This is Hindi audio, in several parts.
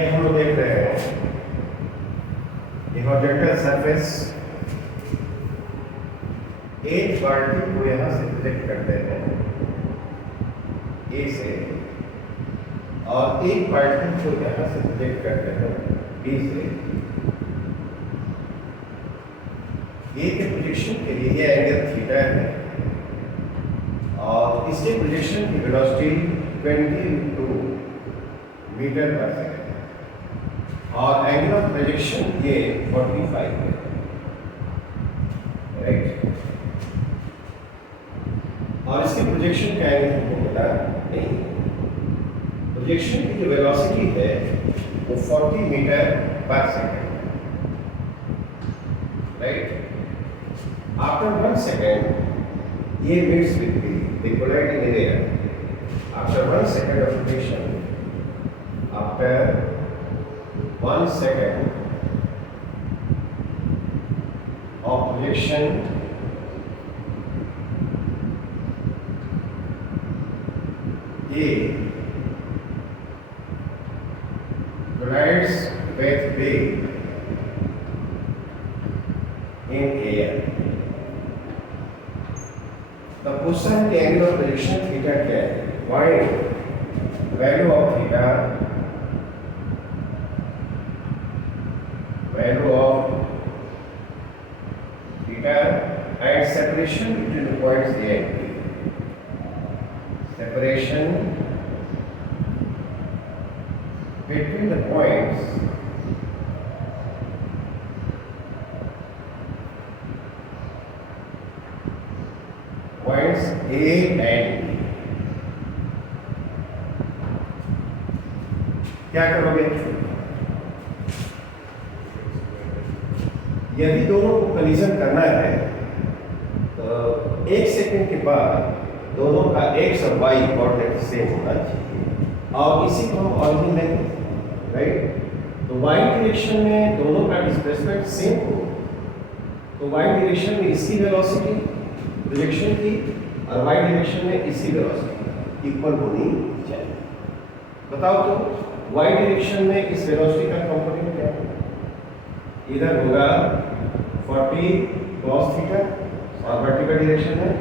ये हम लोग देख रहे हैं एक ऑब्जेक्टिव सरफेस, एक पार्टिकल को यहाँ से प्रोजेक्ट करते हैं ए से, और एक पार्टिकल को यहाँ से प्रोजेक्ट करते हैं बी से। ए के प्रोजेक्शन के लिए ये एंगल थीटा है और इसके प्रोजेक्शन की वेलोसिटी 20 मीटर पर सेकेंड है और एंगल ऑफ प्रोजेक्शन ये 45 है, राइट। और इसके प्रोजेक्शन का एंगल हमको पता नहीं। प्रोजेक्शन की जो वेलोसिटी है वो 40 मीटर पर सेकेंड है, राइट। आफ्टर 1 सेकेंड ये meets with the colliding area. After 1 second of rotation, after 1 second of projection, A collides with B in air. The question है कि एंगल ऑफ प्रोजेक्शन थीटा क्या है? Find value of theta, value of theta and separation between the points A and B. Separation between the points A and B। क्या करोगे? यदि दोनों को कलीजन करना है तो 1 सेकंड के बाद दोनों का एक्स और वाई कोऑर्डिनेट सेम होना चाहिए और इसी को हम ऑरिजिन लेंगे, राइट। तो वाई डायरेक्शन में दोनों का डिस्प्लेसमेंट सेम हो तो वाई डायरेक्शन में इसकी वेलोसिटी प्रोजेक्शन की और वाई डायरेक्शन में इसी वेलोसिटी इक्वल होनी चाहिए। बताओ तो वाई डायरेक्शन में इस वेलोसिटी का कंपोनेंट क्या है? इधर होगा 40 cos थीटा और वर्टिकल डायरेक्शन में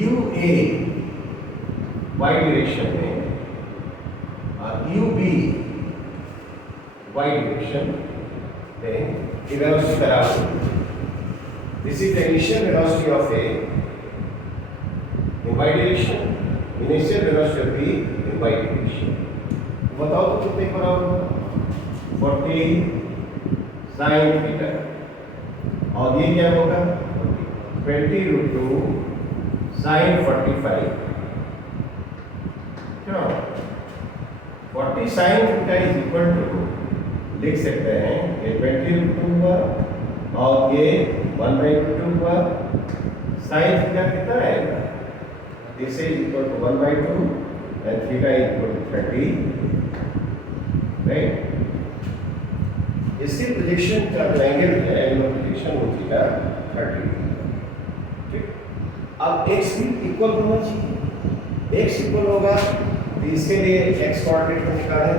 UA वाई डायरेक्शन में और UB वाई डायरेक्शन में वेलोसिटी बराबर। This is the initial velocity of A in y direction, initial velocity of B in y direction। बताओ तो कितने बराबर होगा? 40 sin थीटा और ये क्या होगा? 20√2 sin 45। क्यों? 40 sin theta is equal to, लिख सकते हैं ये 20√2 हुआ और ये 1/2 हुआ। साइन थीटा कितना आएगा? This is equal to 1/2 and theta is equal to 30, right. इसकी प्रोजेक्शन का एंगल है, एंगल ऑफ प्रोजेक्शन वो थीटा 30, ठीक। अब x भी इक्वल होना चाहिए। x इक्वल होगा तो इसके लिए x कोऑर्डिनेट को निकालें।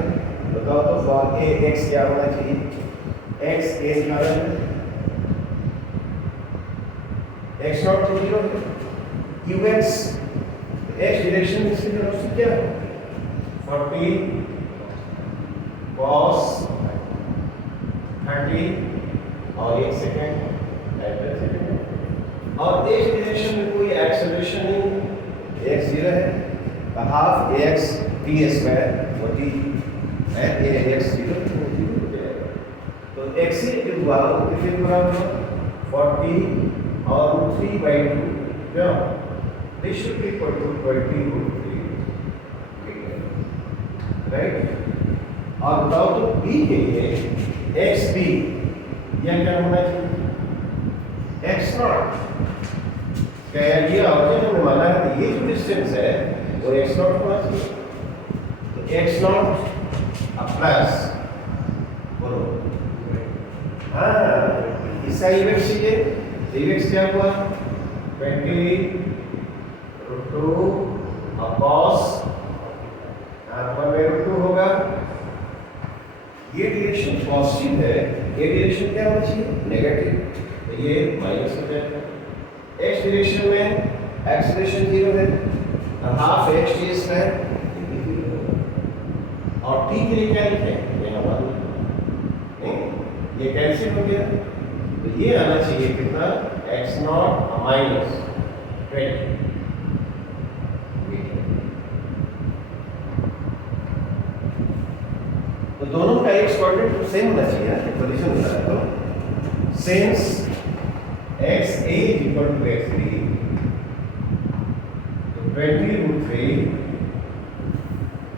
बताओ तो फॉर a x क्या होना चाहिए? x a निकालें, x नॉट तो 0 है, ux x डायरेक्शन में इसकी वेलोसिटी क्या है? 40 cos 30 और 1 सेकेंड और x डायरेक्शन में कोई एक्सेलरेशन नहीं, x 0 है तो हाफ ax t स्क्वायर 40 है, ये x 0 हो जाएगा। तो x से जो हुआ वो कितने बराबर होगा? 40 और 3/2, क्या? This should be equal to 20√3, ठीक है, राइट। और बताओ तो b के लिए xb यह क्या होना चाहिए? x not. क्या ये ऑब्जेक्ट हमने माना है कि ये जो डिस्टेंस है वो x नॉट होना चाहिए, तो x नॉट प्लस बोलो, हाँ इसका इवेक्स चाहिए। इवेक्स क्या हुआ? 20√2 cos पॉजिटिव है, ए डायरेक्शन क्या होना चाहिए? नेगेटिव, तो ये माइनस हो जाएगा। एक्स डायरेक्शन में एक्सेलरेशन 0 है, हाफ एक्स टी स्क्वायर, और टी के लिए क्या लिखें? यहाँ 1 नहीं, ये कैंसिल हो गया, तो ये आना चाहिए कितना? X naught minus 20। तो दोनों का एक्स कोऑर्डिनेट तो सेम होना चाहिए ना, पोजीशन बता रहा तो since x A is equal to x B, तो 20√3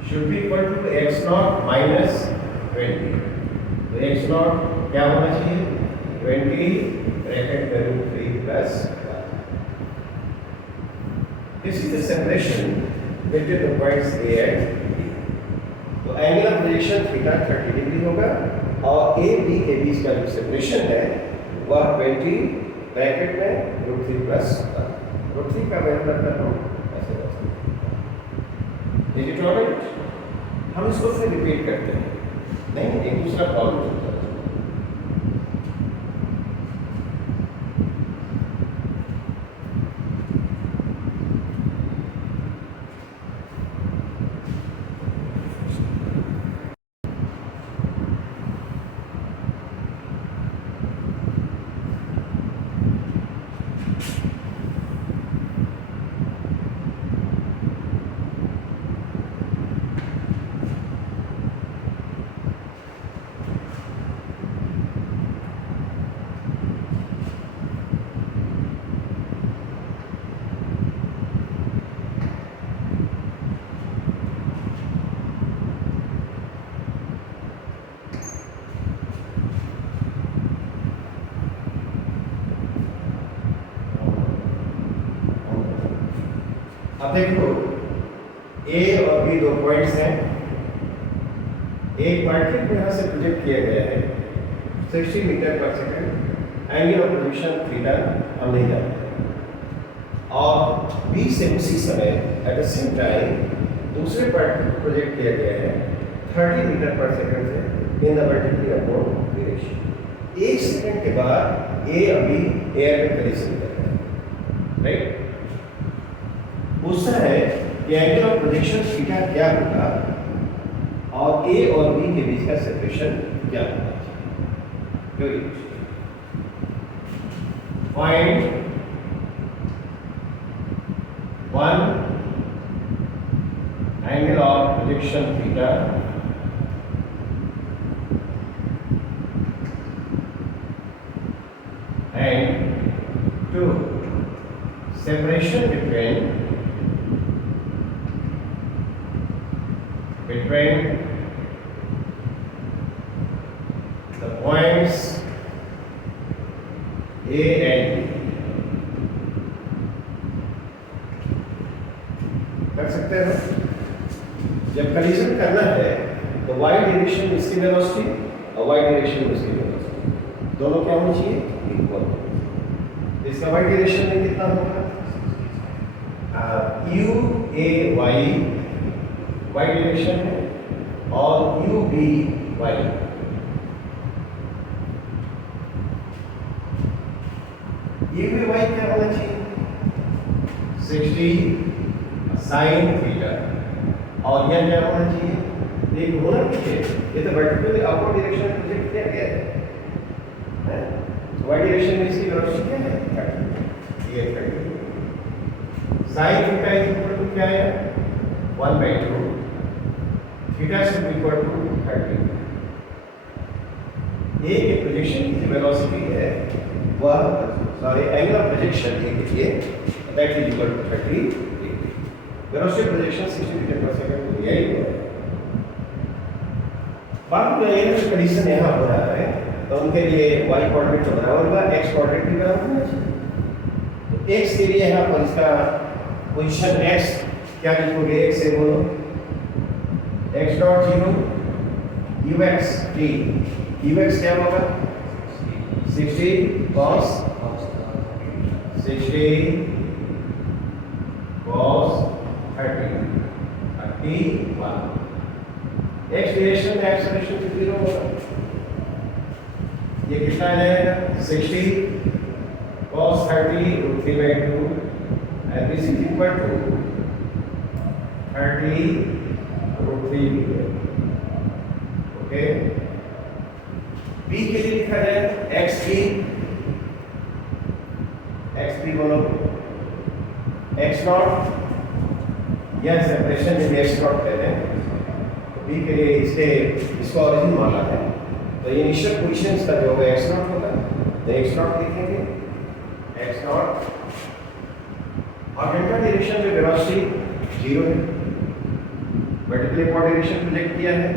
should be equal to x naught minus 20। तो एक्स नॉट क्या होना चाहिए? 20 ब्रैकेट में √3 plus 1। This is the separation between the points A and B. तो angle of projection theta 30 degree होगा, और ए बी के बीच का जो सेपरेशन है वह 20 ब्रैकेट में √3 प्लस 1। √3 का वैल्यू रखकर हम ऐसे रख सकते हैं। Is it alright? हम इसको फिर रिपीट करते हैं, नहीं एक दूसरा प्रॉब्लम होता है। अब देखो ए और बी दो पॉइंट्स हैं, एक पॉइंट को यहाँ से प्रोजेक्ट किया गया है 60 मीटर पर second, angle of projection theta हम नहीं जानते, और बी से उसी समय एट द सेम टाइम दूसरे पॉइंट को प्रोजेक्ट किया गया है 30 मीटर पर सेकंड से in the vertically upward direction. 1 second के बाद ए और बी एयर में कलीशन कर रहे हैं, राइट? पूछता है कि एंगल ऑफ प्रोजेक्शन थीटा क्या होगा और ए और बी के बीच का सेपरेशन क्या होगा। Point 1 angle of projection theta and 2 separation between the points A and B। कर सकते हैं ना? जब कलीजन करना है तो y डायरेक्शन इसकी वेलोसिटी और y डायरेक्शन उसकी वेलोसिटी दोनों क्या होनी चाहिए? इक्वल। इसका y डायरेक्शन में कितना होगा? u a y y direction है, और u b y। u b y क्या होना चाहिए? 60 साइन थीटा, और यह क्या होना चाहिए? एक होना चाहिए, ये तो वर्टिकली अपवर्ड डायरेक्शन में प्रोजेक्ट किया गया है, y डायरेक्शन में इसकी वेलोसिटी क्या है? 30। ये 30 sine theta is equal to क्या है? 1/2 theta should be equal to 30। A के प्रोजेक्शन की वेलोसिटी है वह एंगल ऑफ प्रोजेक्शन ए के लिए that is equal to 30 degree. Velocity projection 60 metre पर सेकंड दिया ही हुआ है। बात में ये कंडीशन यहाँ हो रहा है तो उनके लिए y कोऑर्डिनेट तो बराबर होगा, x कोऑर्डिनेट भी बराबर होना चाहिए। तो x के लिए यहाँ पर इसका पोजीशन x क्या लिखोगे? x से बोलो x dot 0 ux t, ux क्या होगा? 60 cos 60 cos 30 t 1। x direction में एक्सेलरेशन 0 होगा, ये कितना आ जाएगा 60 cos 30 root 3 by 2 and this is equal to 30 root 3 okay. b के लिए लिखा जाए x p बोलो x नॉट या सेपरेशन में x नॉट कहते हैं। b के लिए इसको ओरिजिन माना है तो ये इनिशियल पोजीशंस का जो होगा x नॉट होगा तो x नॉट लिखेंगे x नॉट और वेक्टर डायरेक्शन में वेलोसिटी 0 है वर्टिकल कोऑर्डिनेशन प्रोजेक्ट किया है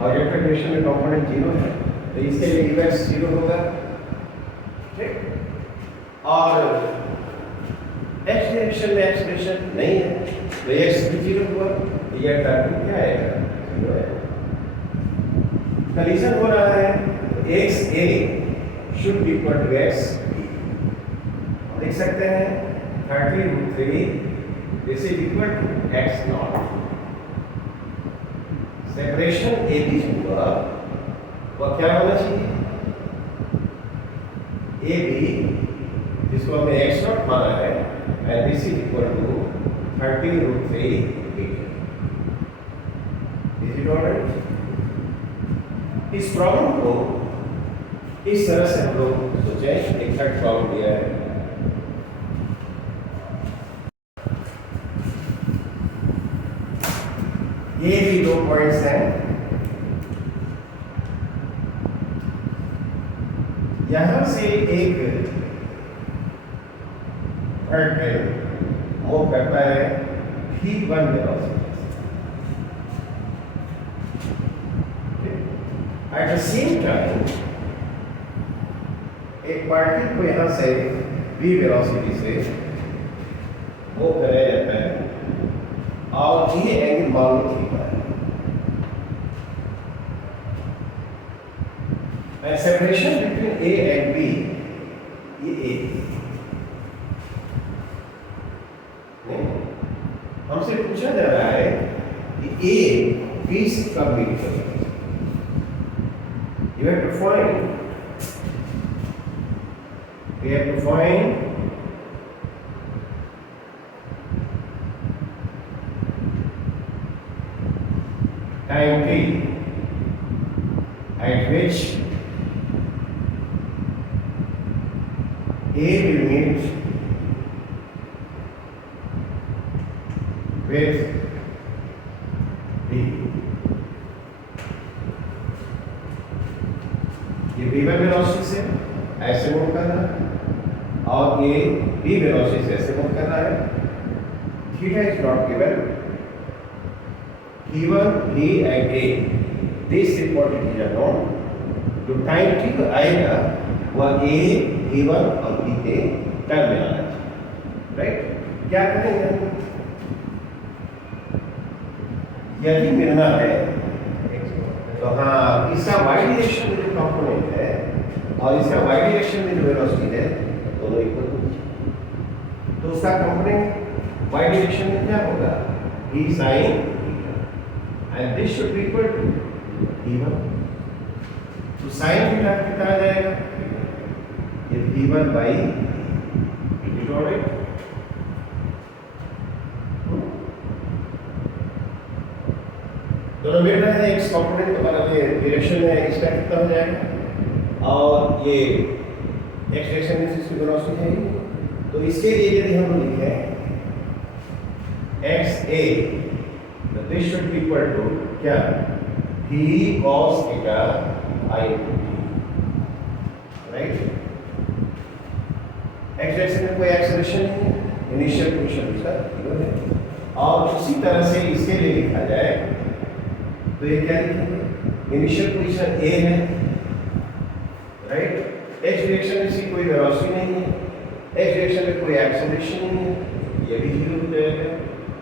और वेक्टर डायरेक्शन में कंपोनेंट 0 है तो इसके लिए ux 0 होगा ठीक। और x डायरेक्शन में एक्सप्रेशन नहीं है तो x भी 0 हुआ तो ये टर्म क्या आएगा 0 आएगा। कलीजन हो रहा है x a should be equal to x b लिख सकते हैं 30 root 3 this is equal to x naught. Separation A B हुआ वह क्या होना चाहिए ए बी जिसको हमने x नॉट माना है and this is equal to 30 root 3 metre. Is it alright? इस प्रॉब्लम को इस तरह से हम लोग सोचें एक थर्ड प्रॉब्लम दिया है ये भी 2 पॉइंट्स हैं यहां से एक पार्टिकल मूव करता है v1 velocity at the same time एक पार्टिकल को यहां से v वेलोसिटी से मूव कराया जाता है और ये एंगल मान लो थीटा है। Separation between a and b ये a हमसे पूछा जा रहा है कि a b से कब मीट करेगा। You have to find time t at which A will meet with B। ये B1 वेलोसिटी से ऐसे मूव कर रहा है और ये B वेलोसिटी से ऐसे मूव कर रहा है। Theta is not given P1, B and A this important is known। जो टाइम t आएगा वह A, B1 और B के टर्म में आना चाहिए राइट। क्या करेंगे यदि मिलना है तो हाँ इसका y डायरेक्शन में जो कंपोनेंट है और इसका y डायरेक्शन में जो वेलोसिटी है दोनों इक्वल होंगे तो उसका कंपोनेंट y डायरेक्शन में क्या होगा v sin and this should be equal to v1 तो sin थीटा कितना आ जाएगा ये v1 by v2 राइट। दोनों मिल रहे हैं x कंपोनेंट तो मतलब ये डायरेक्शन में इसका कितना हो जाएगा और ये x डायरेक्शन में इसकी वेलोसिटी है तो इसके लिए यदि हम लिखें xa तो this should be equal to क्या v cos theta I right. x direction में कोई एक्सेलरेशन नहीं है इनिशियल पोजीशन उसका 0 है और उसी तरह से इसके लिए लिखा जाए तो ये क्या लिखेंगे इनिशियल पोजीशन a है राइट। x डायरेक्शन में इसकी कोई वेलोसिटी नहीं है x डायरेक्शन में कोई एक्सेलरेशन नहीं है ये भी 0 हो जाएगा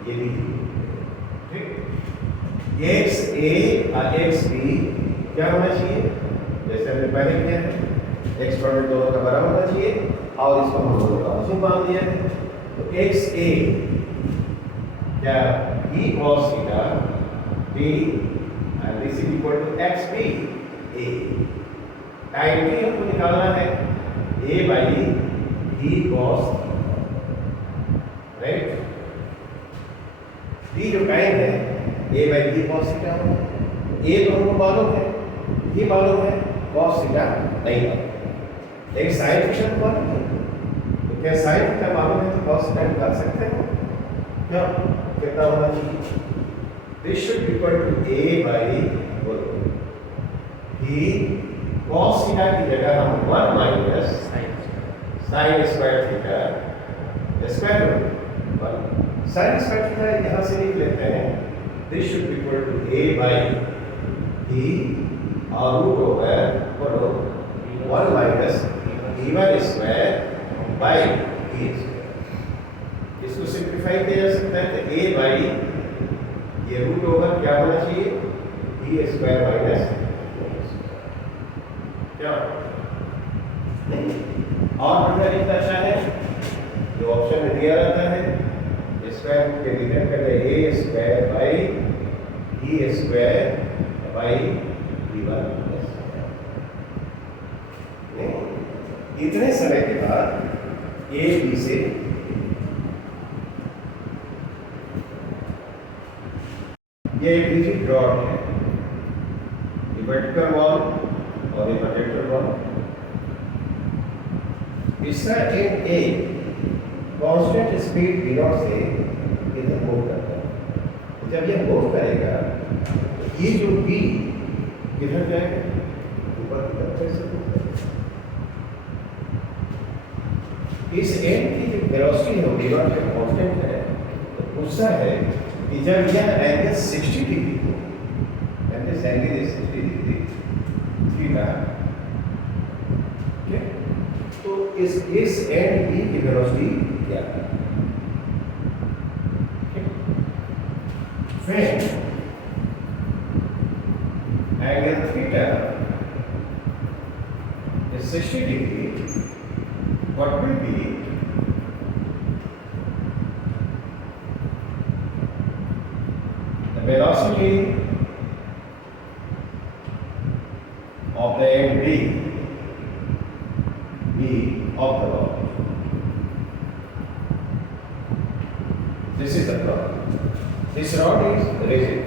ये भी 0 ठीक। x a और x b क्या होना चाहिए जैसे हमने पहले किया है x प्रोडक्ट दोनों का बराबर होना चाहिए और इसको हम दोनों का ऑप्शन मान दिया है तो x a क्या v cos theta b and this is equal to x b a time T हमको निकालना है A by D cos, right. D जो टाइम है A by D cos theta होगा। ए तो हमको मालूम है, ये मालूम है, कॉस थीटा नहीं मालूम, लेकिन साइन फंक्शन तो मालूम है। तो क्या साइन थीटा मालूम है तो कॉस थीटा निकाल सकते हो? क्या कितना होना चाहिए? This should equal to A by D cos theta की जगह हम 1 minus sine square theta square root sine square theta यहाँ से लिख लेते हैं। This should equal to A by D और रूट ओवर बोलो 1 minus d1 square by D. इसको सिंप्लीफाई किया जा सकता है तो a बाई ये रूट ओवर क्या होना चाहिए डी स्क्वायर माइनस क्या नहीं। और बढ़िया लिखना चाहे जो ऑप्शन में दिया रहता है स्क्वायर रूट के रिटर्न करते हैं A square by D square by d1। इतने समय के बाद ए बी से ये एक रिजिड रॉड है, ये वर्टिकल वॉल और ये प्रोजेक्टर वॉल। इसका and a constant speed v0 से इधर मूव करता है। जब ये मूव करेगा ये जो b किधर जाएगा? ऊपर की तरफ से। इस एंड की जो वेलोसिटी है वो v0 का कांस्टेंट है, तो उसका है कि जब यह एंगल 60 डिग्री हो, एंगल 60 डिग्री थीटा, ठीक है, तो इस एंड बी की वेलोसिटी क्या है? When angle theta is 60 degree, what will be the velocity of the end B of the rod? This is the problem. This rod is rigid.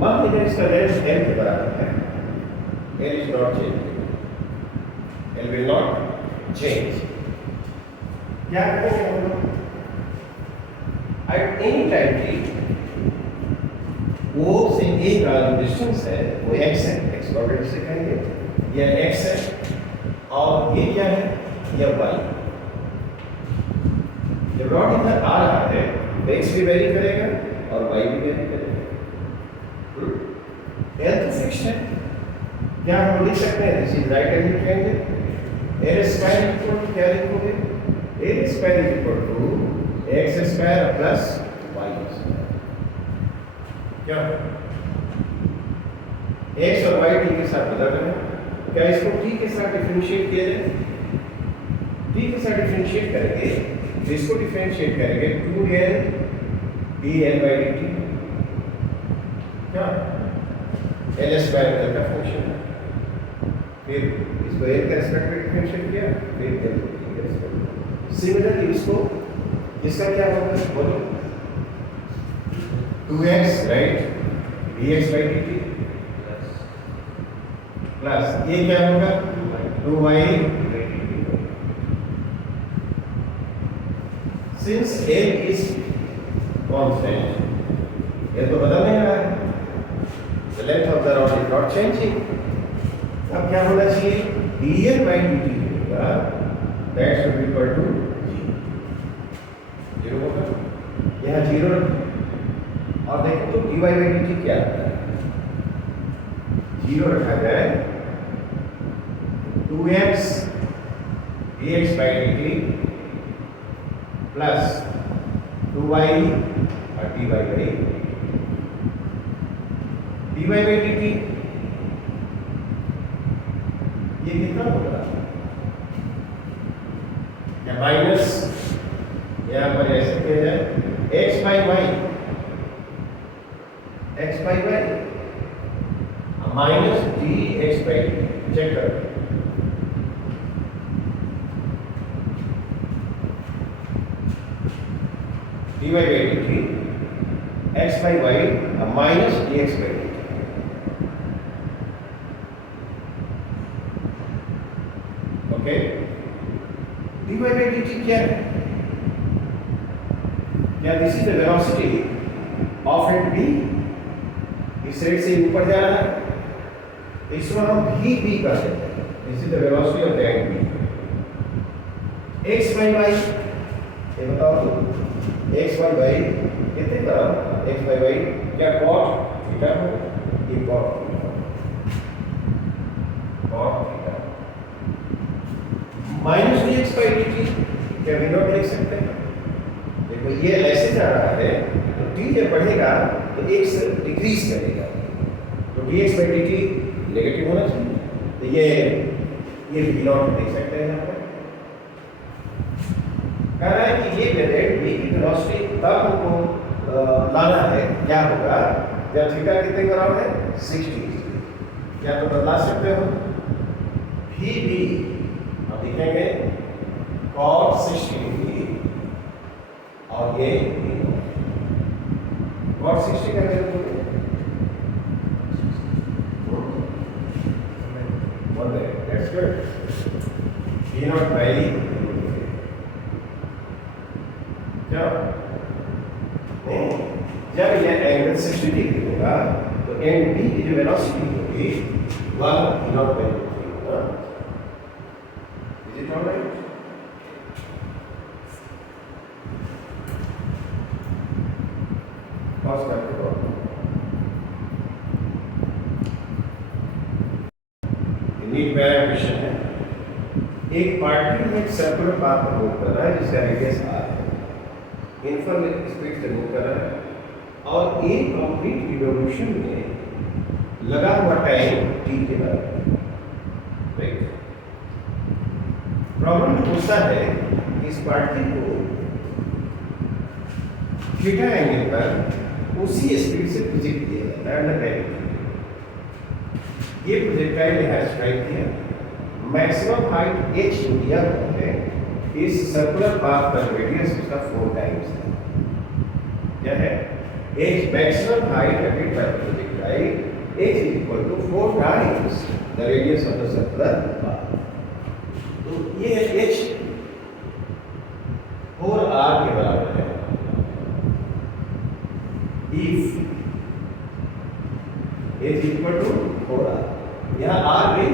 मान लीजिए इसका लेंथ L के बराबर है, L is not changing, L will not change. क्या करेंगे हम लोग? At any time t, O से A का जो डिस्टेंस है वो x है, x कोऑर्डिनेट से कहेंगे, यह x है और ये क्या है? यह y। जब रॉड इधर आ रहा है तो x भी वेरी करेगा और y भी वेरी करेगा। L तो फिक्स्ड है, क्या हम लिख सकते हैं? This is right angle triangle, L square equal to क्या लिखोगे? L square is equal to x square plus y square. क्या x और y t के साथ बदल रहे हैं, क्या इसको t के साथ डिफरेंशिएट किया जाए? t के साथ डिफरेंशिएट करेंगे तो इसको डिफरेंशिएट करेंगे 2l dl by dt। क्या एल स्क्वायर एल का फंक्शन है, फिर इसको एल के रेस्पेक्ट में डिफरेंशिएट किया, फिर एल के रेस्पेक्ट। सिमिलरली इसको इसका क्या होगा बोलो? 2x right dx by dt plus ये क्या होगा 2y since L is constant, ये तो बदल नहीं रहा है, the length of the rod is not changing। अब क्या होना चाहिए? dl by dt होगा, that should be equal to 0 होगा, यहाँ 0 रखो और देखो तो dy by dt क्या आता है? 0 रखा जाए 2x dx by dt plus 2y और dy by dt, ये कितना होगा? या माइनस यहाँ पर ऐसे किया जाए x by y minus D x by check कर D Y by D T X by Y minus D x by D T. Okay, D Y by D T क्या है? क्या this is the velocity of and B, इस रेट से ऊपर जा रहा है, इसमें हम भी बी कर देते हैं। This is the velocity of the end B. X by y, ये बताओ तो, एक्स बाई वाई कितने तरह, एक्स बाई वाई क्या कॉट थीटा हो, ये cot theta minus D x by D T, क्या वी नॉट लिख सकते हैं? देखो ये ऐसे जा रहा है तो टी जब बढ़ेगा तो एक्स डिक्रीज करेगा, तो D x by D T negative होना चाहिए, तो ये वी नॉट देख सकते हैं यहाँ पर। कह रहा है कि ये मेथड बी की वेलोसिटी तब हमको लाना है, क्या होगा जब थीटा कितने का है 60, क्या तो बदला सकते हो भी बी, अब लिखेंगे cos 60 डिग्री और ये cos 60 का value that's good, v naught by जब यह एंगल 60 डिग्री होगा तो एंड बी की जो वेलोसिटी होगी वह v naught by होगा। Is it alright? पॉज करके दो। नीट वाला क्वेश्चन है, एक पार्टिकल में सर्कुलर पाथ पर मूव कर रहा है जिसका रेडियस r है, इनफिनिट स्पीड से मूव कर रहा है और एक कंप्लीट इवोल्यूशन में लगा हुआ टाइम t के बराबर है। प्रॉब्लम पूछता है कि इस पार्टिकल को थीटा एंगल पर उसी स्पीड से प्रोजेक्ट किया जाता है अंडर ग्रेविटी। ये प्रोजेक्टाइल हैज स्ट्राइक किया, मैक्सिमम हाइट h दिया हुआ है, इस सर्कुलर पाथ का रेडियस उसका 4 टाइम्स है। क्या है? h maximum height attend bye projectile h is equal to 4 times the radius of the circular path। तो ये h 4r के बराबर है। if h is equal to 4r, यहाँ r रेंज